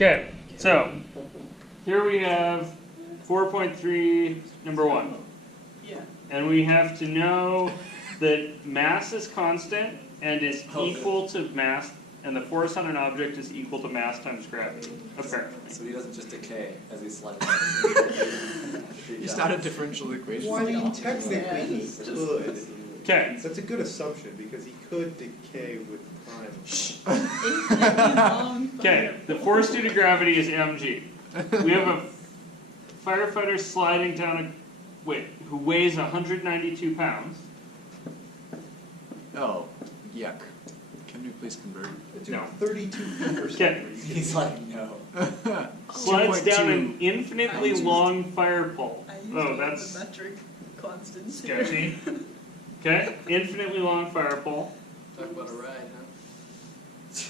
Okay, so here we have 4.3, number 1. Yeah. And we have to know that mass is constant and is equal to mass, and the force on an object is equal to mass times gravity, apparently. So he doesn't just decay as he slides. It's not a differential equation. Well, I mean, technically he could. Okay, That's a good assumption because he could decay with time. Infinitely long okay, the force due to gravity is mg. We have a firefighter sliding down who weighs 192 pounds. Oh, yuck. Can you please convert? Dude, No. 32 feet or Okay. something. He's like, no. Slides down an 2.2. infinitely long fire pole. I used Oh, the that's metric constants. sketchy. Okay, infinitely long fire pole Talk about a ride, huh?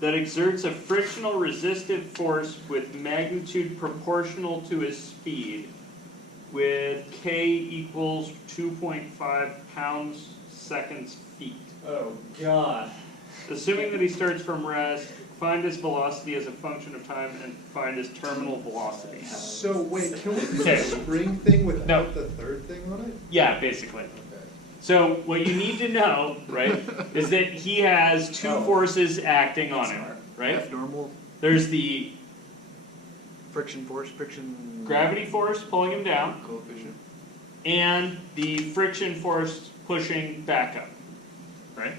that exerts a frictional resistive force with magnitude proportional to his speed, with k equals 2.5 pounds seconds feet. Oh, God. Assuming that he starts from rest, find his velocity as a function of time and find his terminal velocity. So wait, can we do Okay. the spring thing without No. the third thing on it? Yeah, basically. So what you need to know, right, is that he has two forces acting on him, right? F normal, There's the friction force, friction gravity force pulling him down, coefficient. and the friction force pushing back up, right?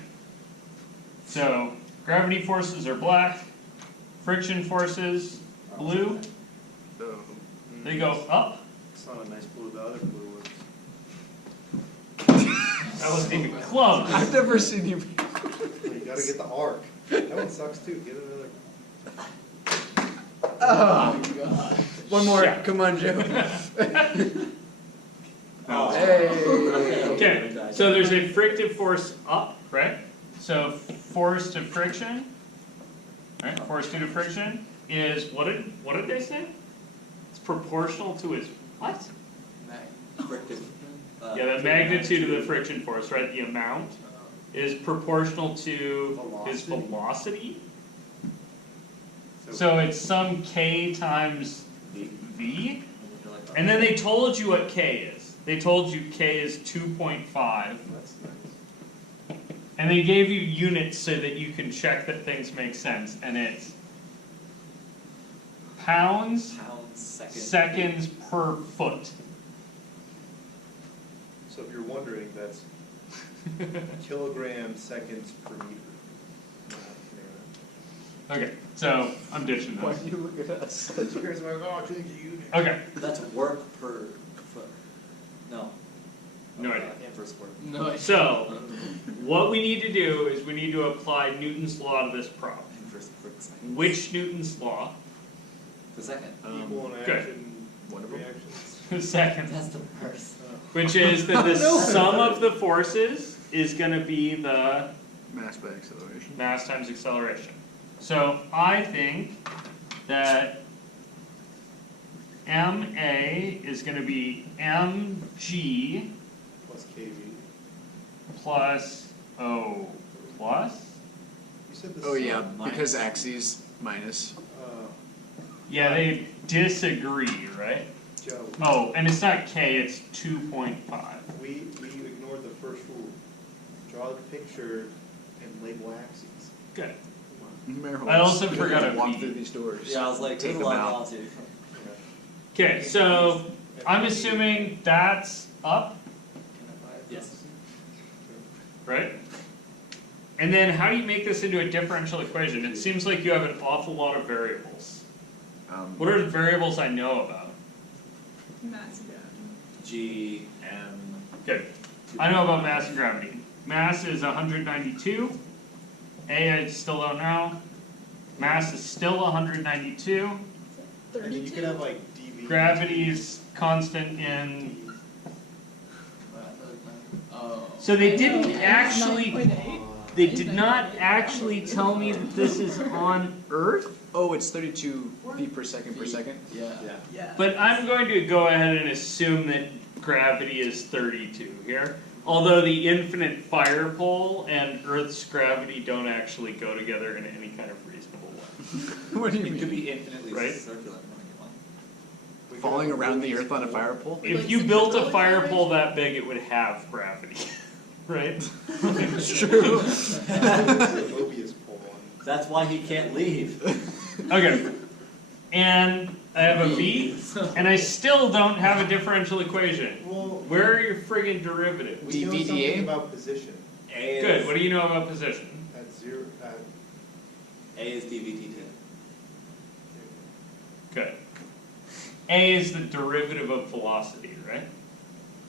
So gravity forces are black, friction forces blue. So, They go up. It's not a nice blue, the other blue was. That wasn't even close. I've never seen you. You gotta get the arc. That one sucks too, get another. Oh, God. one more. Yeah. Come on, Joe. Oh. Hey. Okay, so there's a frictive force up, right? So force to friction, right? Force due to friction is what did they say? It's proportional to his what? Yeah, the magnitude of the friction force, right? The amount is proportional to his velocity. So it's some k times v, and then they told you what k is. They told you k is 2.5. That's nice. And they gave you units so that you can check that things make sense, and it's pounds, seconds per foot. So if you're wondering, that's kilograms seconds per meter. Okay, so I'm ditching Why those. do you look at us? You guys are like, oh, change the unit. Okay, That's work per foot. No. no idea. Inverse work. No. So, what we need to do is we need to apply Newton's law to this problem. Inverse work second. Which Newton's law? The second. Equal in good. action, One of them. reactions. The second. That's the first. Which is that the sum of the forces is going to be the Mass by acceleration. mass times acceleration. So I think that MA is going to be mg Plus kV. plus O plus. You said the Oh yeah, minus. because axes minus. Yeah, they disagree, right? Joe, Oh, and it's not K, it's 2.5. we ignored the first rule. Draw the picture and label axes. Good. Remember I also once, forgot we a walk V. through these doors. Yeah, I was like, Take there's a them lot of out. volunteer. Okay, so I'm assuming that's up, Yes. right? And then how do you make this into a differential equation? It seems like you have an awful lot of variables. What are the variables I know about? Mass gravity. G, M. Good. I know about mass and gravity. Mass is 192. A I still don't know. Mass is still 192. I mean, you could have like dV. Gravity is constant in. Oh. So they I didn't know, actually. 9.8. They did not actually tell me that this is on Earth. Oh, it's 32 feet per second per second. Yeah. Yeah. But I'm going to go ahead and assume that gravity is 32 here. Although the infinite fire pole and Earth's gravity don't actually go together in any kind of reasonable way. What do you It could mean? be infinitely Right? circular. Come on. Falling around the Earth on a fire pole? If Like you built a centrifugal fire pole acceleration? that big, it would have gravity, right? It's true. It's a Mobius pole on. That's why he can't leave. Okay. And I have a v, and I still don't have a differential equation. Well, Where are your friggin' derivatives? we know DVDA? something about position A is, Good, what do you know about position? at zero, at, A is dvt2. Good. A is the derivative of velocity, right?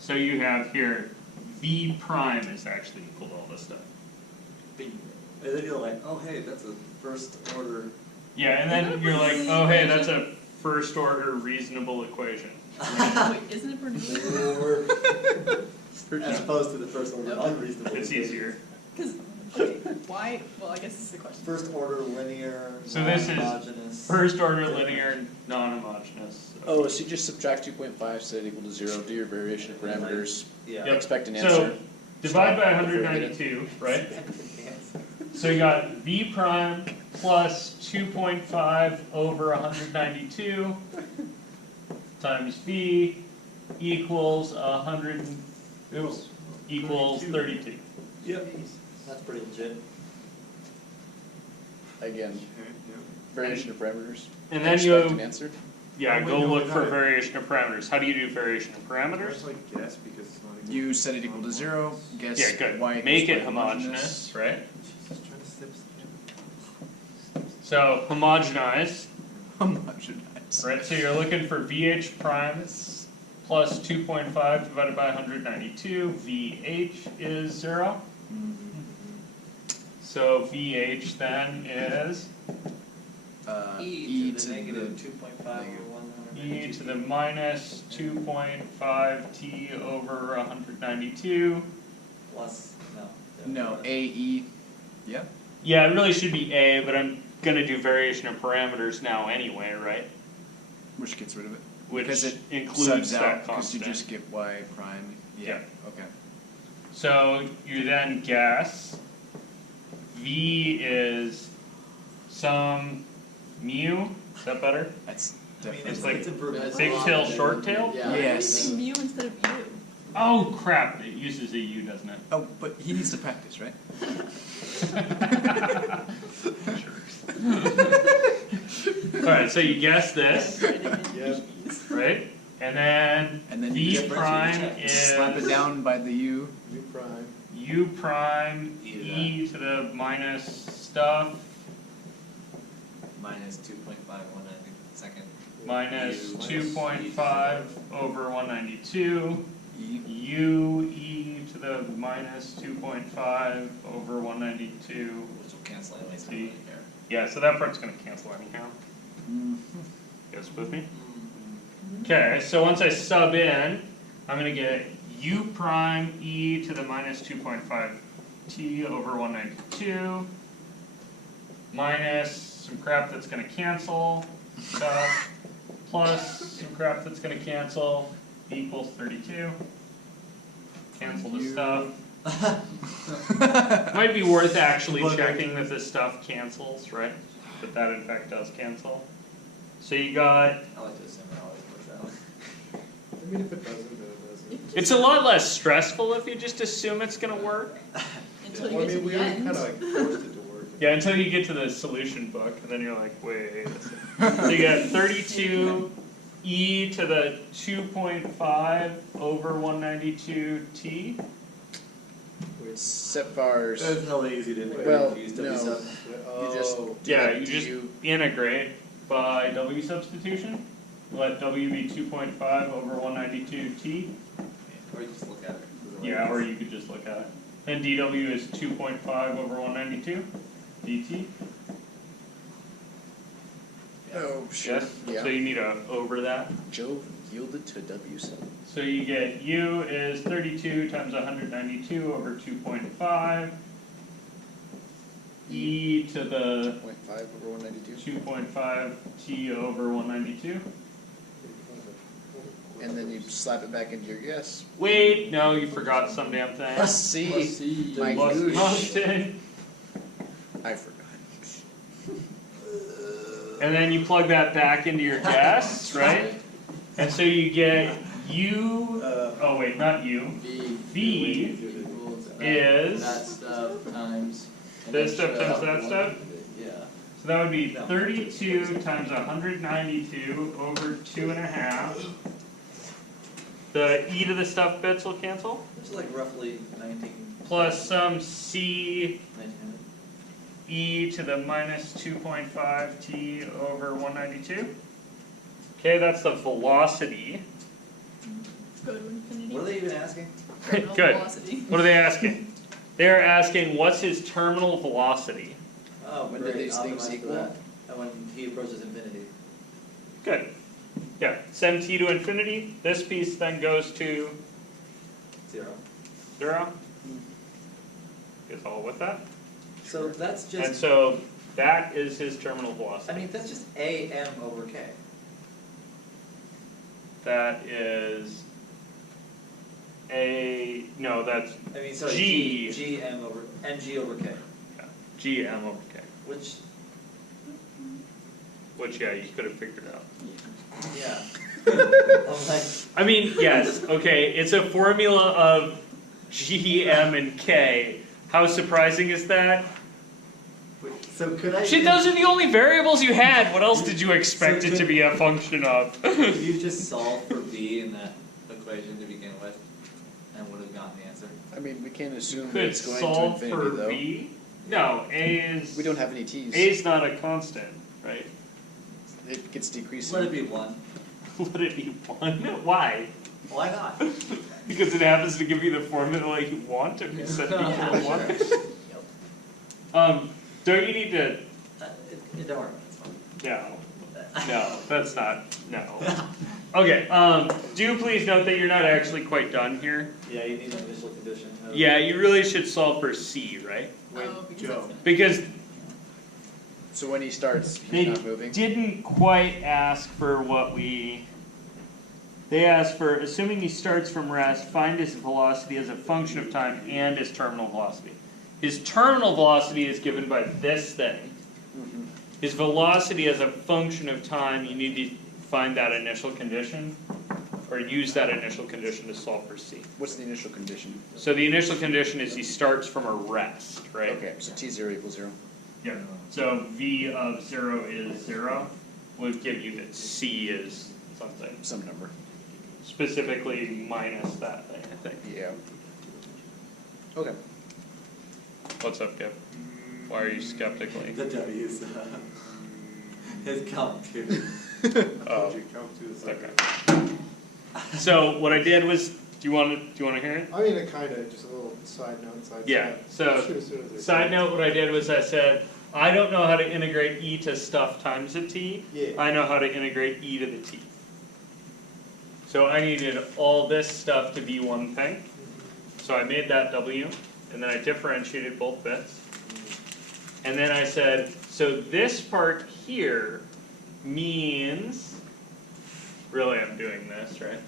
So you have here, v prime is actually equal to all this stuff. And then you're like, oh hey, that's a first order. Yeah, and then you're like, oh hey, that's a first order reasonable equation. Wait, isn't it Bernoulli? Or as opposed to the first order unreasonable. It's easier. Because, okay, why, well, I guess this is the question. First order linear, So this is non-homogeneous. First order linear, non-homogeneous. Oh, so you just subtract 2.5, set it equal to 0, do your variation of parameters, Yeah. Yep. expect an So, answer. divide by Stop before you 192, right? So you got v prime plus 2.5 over 192 times v equals 100, oops, equals 32. Yep. That's pretty legit. Again, variation of parameters. And then expect an you, answer. yeah, Oh, wait, go no, look we for got it. variation of parameters. How do you do variation of parameters? That's like guess because it's not equal. You set it equal to 0, guess Yeah, good. y equals Make it y homogeneous, right? Jesus, trying to step. So homogenize, Homogenized. right? So you're looking for VH prime plus 2.5 divided by 192. VH is 0. So VH then is E to the negative 2.5 over negative. 192. e to the minus 2.5 t over 192. Plus, no. No, A, E, yeah? Yeah, it really should be a, but I'm gonna do variation of parameters now anyway, right? Which gets rid of it. Which Because it includes subs that out, because constant. you just get y prime. Yeah. Okay. So you then guess v is some mu. Is that better? That's I mean, definitely. It's like improvement. big tail, short tail? Yeah. Why do you Yes. say mu instead of u? Oh crap! It uses a u, doesn't it? Oh, but he needs to practice, right? Alright, so you guess this, Yep. right? And then And then you v prime slap it is down by the U. U prime. u prime E to e to the minus stuff Minus 2.5192 minus U 2.5 over 192 E. u e to the minus 2.5 over 192. which will cancel anyway, so T. here. Yeah, so that part's gonna cancel anyhow. Mhm. Guess with me? Okay, so once I sub in, I'm gonna get u prime e to the minus 2.5 t over 192 minus some crap that's gonna cancel stuff plus some crap that's gonna cancel equals 32. Cancel the stuff. Might be worth actually checking that this stuff cancels, right? That that in fact does cancel. So you got, I like to assume it always works out. I mean, if it doesn't, then it doesn't. it's a lot less stressful if you just assume it's gonna work. Until you Well, I get to mean, we the already end. kinda like forced it to work. Yeah, until you get to the solution book, and then you're like, wait a second. So you got 32 e to the 2.5 over 192 t. Set bars. That's hella easy to Well, use no. W sub. You just Oh, do Yeah, that you to just you. integrate by w substitution. Let w be 2.5 over 192 t. Or you just look at it. Yeah, or you could just look at it. And dw is 2.5 over 192 dt. Oh, sure. Yes. So Yeah. you need a over that. Jove yielded to W sub. So you get u is 32 times 192 over 2.5. E to the 2.5 over 192. 2.5 t over 192. And then you slap it back into your guess. Wait, no, you forgot some damn thing. Plus C. My Plus goose. constant. I forgot. and then you plug that back into your guess, right? And so you get U, oh wait, not U, V Equals is that stuff times. and this then stuff times shove that one stuff? of it, Yeah. So that would be 32 times 192 over 2.5. The e to the stuff bits will cancel, Which is like roughly 19. plus some c 1900. e to the minus 2.5 t over 192. Okay, that's the velocity. Go to infinity. What are they even asking? Terminal Good. velocity. What are they asking? They're asking what's his terminal velocity. Oh, When great, do these things optimized for equal? that. And when he approaches infinity. Good. Yeah, send t to infinity. This piece then goes to 0. 0. Is all with that. So that's And just, so that is his terminal I velocity. mean, that's just AM over K. That is a, no, that's I mean, sorry, G. GM over, MG over K. gm over k. Which, Which, yeah, you could have figured out. yeah. I'm like, I mean, yes, okay, it's a formula of G, M, and K. How surprising is that? so could I? Shit, those are the only variables you had. What else did you expect it to be a function of? Could you just solve for B in that equation to begin with, and would have gotten the answer? I mean, we can't assume that Could it's going to solve for infinity though. V? No, A is. We don't have any t's. A is not a constant, right? It gets decreasing. Let it be 1. Let it be 1? Why? Why not? Because it happens to give you the formula you want if you set it equal to 1? Don't you need to, Don't worry, it's fine. no, that's not, no. Okay, do please note that you're not actually quite done here. Yeah, you need an initial condition. Yeah, you really should solve for C, right? Oh, because Joe. that's Because So when he starts, they he's not moving. didn't quite ask for what they asked for, assuming he starts from rest, find his velocity as a function of time and his terminal velocity. His terminal velocity is given by this thing. Mhm. His velocity as a function of time, you need to find that initial condition, or use that initial condition to solve for C. What's the initial condition? So the initial condition is he starts from a rest, right? Okay, so t0 equals 0. Yeah. So V of 0 is 0, would give you that C is something, Some number. specifically minus that thing, I think. Yeah. Okay. What's up, Kev? Why are you skeptically? The W's, his count too. Oh, Count to the second. okay. So what I did was, do you want to hear it? I mean, it kinda, just a little side note, Yeah, so, Shoot as soon as I side can. note, what I did was I said, I don't know how to integrate e to stuff times a t. Yeah. I know how to integrate e to the t. So I needed all this stuff to be one thing. So I made that w, and then I differentiated both bits. And then I said, so this part here means, really I'm doing this, right?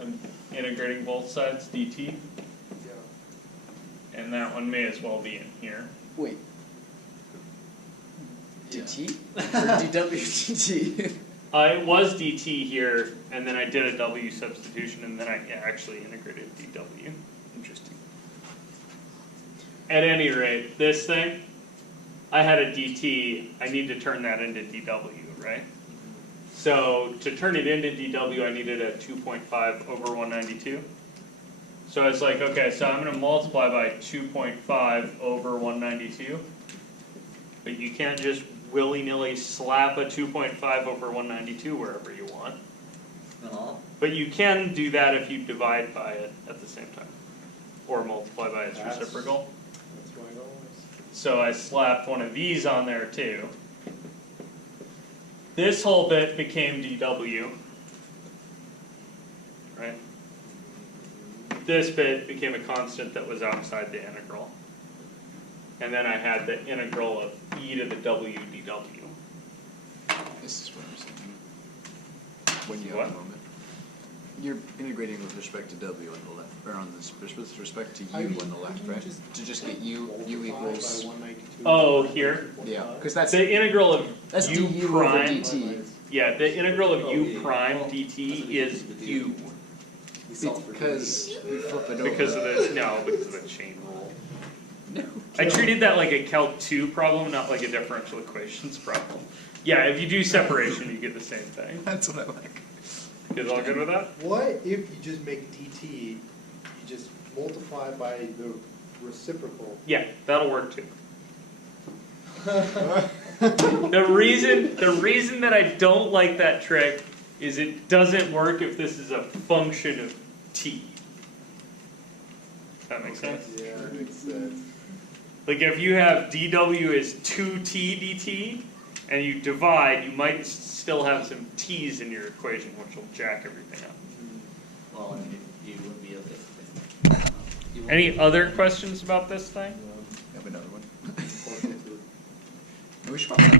I'm integrating both sides dt, Yeah. and that one may as well be in here. Wait. dt? Or dwdt? It was dt here, and then I did a w substitution, and then I actually integrated dw. Interesting. At any rate, this thing, I had a dt, I need to turn that into dw, right? So to turn it into dw, I needed a 2.5 over 192. So I was like, okay, so I'm going to multiply by 2.5 over 192. But you can't just willy-nilly slap a 2.5 over 192 wherever you want. No. But you can do that if you divide by it at the same time. Or multiply by its That's- reciprocal. That's my goal. So I slapped one of these on there too. This whole bit became dw. Right? This bit became a constant that was outside the integral. And then I had the integral of e to the w dw. This is what I'm saying. When you What? have a moment. You're integrating with respect to W on the left, or on this, with respect to U on the left, right? To just get U equals, Oh, here? yeah, cause that's, The integral of that's u du over prime, dt. yeah, the integral of u prime dt is u. Because we flip it over. Because of the chain rule. No. I treated that like a Calc 2 problem, not like a differential equations problem. Yeah, if you do separation, you get the same thing. That's what I like. You guys all good with that? What if you just make dt, you just multiply by the reciprocal? Yeah, that'll work too. The reason that I don't like that trick is it doesn't work if this is a function of t. That makes sense? Yeah, that makes sense. Like if you have dw is 2t dt, and you divide, you might still have some t's in your equation, which will jack everything up. Well, and you wouldn't be able to. you wouldn't Any be- other questions about this thing? Have another one. We should probably